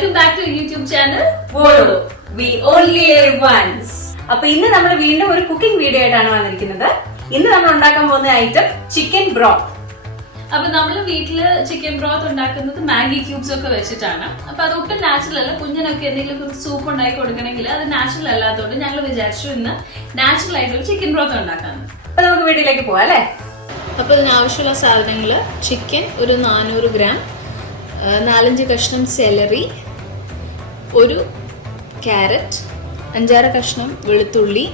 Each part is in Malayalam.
Welcome back to YouTube channel WOLO. We only live once. അപ്പൊ ഇന്ന് നമ്മൾ വീണ്ടും ഒരു കുക്കിംഗ് വീഡിയോ ആയിട്ടാണ് വന്നിരിക്കുന്നത്. ഇന്ന് നമ്മൾ ഉണ്ടാക്കാൻ പോകുന്ന ഐറ്റം ചിക്കൻ ബ്രോത്ത്. അപ്പൊ നമ്മള് വീട്ടില് ചിക്കൻ ബ്രോത്ത് ഉണ്ടാക്കുന്നത് മാഗി ക്യൂബ്സ് ഒക്കെ വെച്ചിട്ടാണ്. അപ്പൊ അതൊട്ടും നാച്ചുറൽ അല്ല. കുഞ്ഞിനൊക്കെ എന്തെങ്കിലും സൂപ്പ് ഉണ്ടാക്കി കൊടുക്കണമെങ്കിൽ അത് നാച്ചുറൽ അല്ലാത്തതുകൊണ്ട് ഞങ്ങൾ വിചാരിച്ചു ഇന്ന് നാച്ചുറൽ ആയിട്ടൊരു ചിക്കൻ ബ്രോത്ത് ഉണ്ടാക്കാൻ. അപ്പൊ നമുക്ക് വീഡിയോയിലേക്ക് പോവാം അല്ലേ? അപ്പൊ ഇതിനാവശ്യമുള്ള സാധനങ്ങള് ചിക്കൻ ഒരു 400 ഗ്രാം, 4-5 കഷ്ണം സെലറി, ഒരു ക്യാരറ്റ്, 5-6 കഷ്ണം വെളുത്തുള്ളി,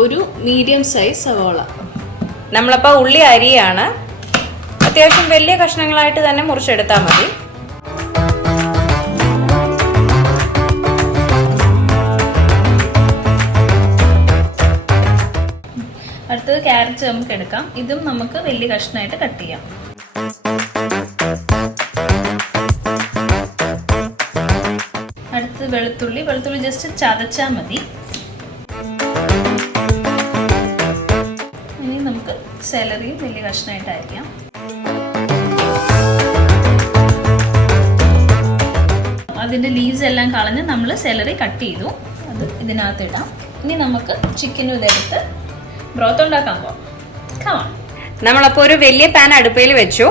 ഒരു മീഡിയം സൈസ് സവോള. നമ്മളപ്പോ ഉള്ളി അരിയാണ്, അത്യാവശ്യം വലിയ കഷ്ണങ്ങളായിട്ട് തന്നെ മുറിച്ചെടുത്താൽ മതി. അടുത്തത് ക്യാരറ്റ് നമുക്ക് എടുക്കാം. ഇതും നമുക്ക് വലിയ കഷ്ണമായിട്ട് കട്ട് ചെയ്യാം. അടുത്ത് വെളുത്തുള്ളി ജസ്റ്റ് ചതച്ചാൽ മതി. ഇനി നമുക്ക് സെലറിയും വലിയ കഷ്ണമായിട്ട് അരിയാം. അതിൻ്റെ ലീവ്സ് എല്ലാം കളഞ്ഞ് നമ്മൾ സെലറി കട്ട് ചെയ്തു, അത് ഇതിനകത്ത് ഇടാം. ഇനി നമുക്ക് ചിക്കനും ഇതെടുത്ത് ബ്രോത്ത് ഉണ്ടാക്കാൻ പോവാം. നമ്മളപ്പോ ഒരു വലിയ പാൻ അടുപ്പയിൽ വെച്ചു.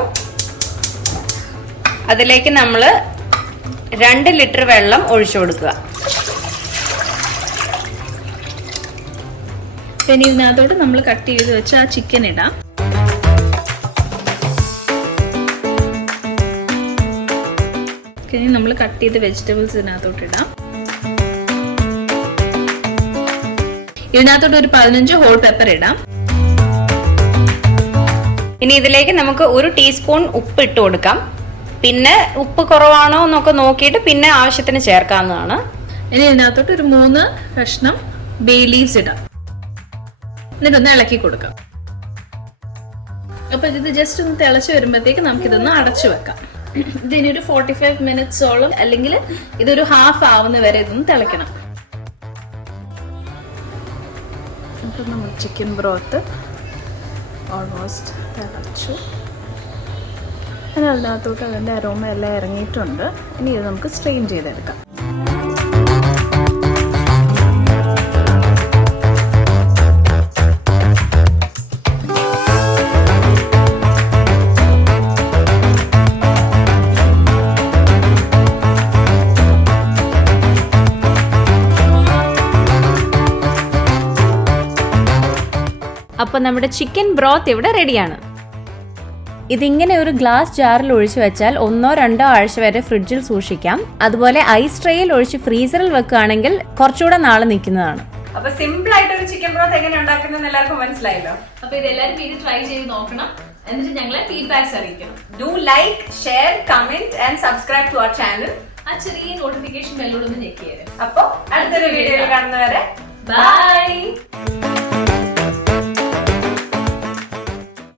അതിലേക്ക് നമ്മൾ 2 ലിറ്റർ വെള്ളം ഒഴിച്ചു കൊടുക്കുക. പിന്നെ ഇതിനകത്തോട്ട് നമ്മൾ കട്ട് ചെയ്ത് വെച്ച ആ ചിക്കൻ ഇടാം. ഇനി നമ്മൾ കട്ട് ചെയ്ത വെജിറ്റബിൾസ് ഇതിനകത്തോട്ട് ഇടാം. ഇതിനകത്തോട്ട് ഒരു 15 ഹോൾ പെപ്പർ ഇടാം. ഇനി ഇതിലേക്ക് നമുക്ക് 1 ടീസ്പൂൺ ഉപ്പ് ഇട്ട് കൊടുക്കാം. പിന്നെ ഉപ്പ് കുറവാണോ എന്നൊക്കെ നോക്കിയിട്ട് പിന്നെ ആവശ്യത്തിന് ചേർക്കാവുന്നതാണ്. ഇനി ഇതിനകത്തോട്ട് ഒരു 3 കഷ്ണം ബേ ലീവ്സ് ഇടാം. എന്നിട്ടൊന്ന് ഇളക്കി കൊടുക്കാം. അപ്പൊ ഇത് ജസ്റ്റ് ഒന്ന് തിളച്ച് വരുമ്പോഴത്തേക്ക് നമുക്കിതൊന്ന് അടച്ചു വെക്കാം. ഇതിനൊരു 45 മിനിറ്റ്സോളം അല്ലെങ്കിൽ ഇതൊരു ഹാഫ് ആവുന്ന വരെ ഇതൊന്ന് തിളയ്ക്കണം. അപ്പൊ നമ്മൾ ചിക്കൻ ബ്രോത്ത് ഓൾമോസ്റ്റ് തിളച്ചു. അതിനകത്തോട്ട് അതിൻ്റെ അരോമ എല്ലാം ഇറങ്ങിയിട്ടുണ്ട്. ഇനി ഇത് നമുക്ക് സ്ട്രെയിൻ ചെയ്തെടുക്കാം. അപ്പൊ നമ്മുടെ ചിക്കൻ ബ്രോത്ത് ഇവിടെ റെഡിയാണ്. ഇതിങ്ങനെ ഒരു ഗ്ലാസ് ജാറിൽ ഒഴിച്ചു വെച്ചാൽ 1-2 ആഴ്ച വരെ ഫ്രിഡ്ജിൽ സൂക്ഷിക്കാം. അതുപോലെ ഐസ് ട്രേയിൽ ഒഴിച്ച് ഫ്രീസറിൽ വെക്കുകയാണെങ്കിൽ കുറച്ചുകൂടെ നാളെ നിൽക്കുന്നതാണ്. അപ്പൊ സിമ്പിൾ ആയിട്ട് ഒരു ചിക്കൻ ബ്രോത്ത് എങ്ങനെ ഉണ്ടാക്കുന്നത് എല്ലാവർക്കും മനസ്സിലായല്ലോ. അപ്പൊ ഇതെല്ലാവരും വീട്ടിൽ ട്രൈ ചെയ്ത് നോക്കണം. എന്നിട്ട് ഞങ്ങളെ ഫീഡ്ബാക്സ് അറിയിക്കണം. Do like, share, comment and subscribe to our channel. ആ ചെറിയ നോട്ടിഫിക്കേഷൻ ബെല്ലോടൊന്ന് ഞെക്കിയത്. അപ്പൊ അടുത്തൊരു വീഡിയോയിൽ കാണുന്നവരെ ബൈ.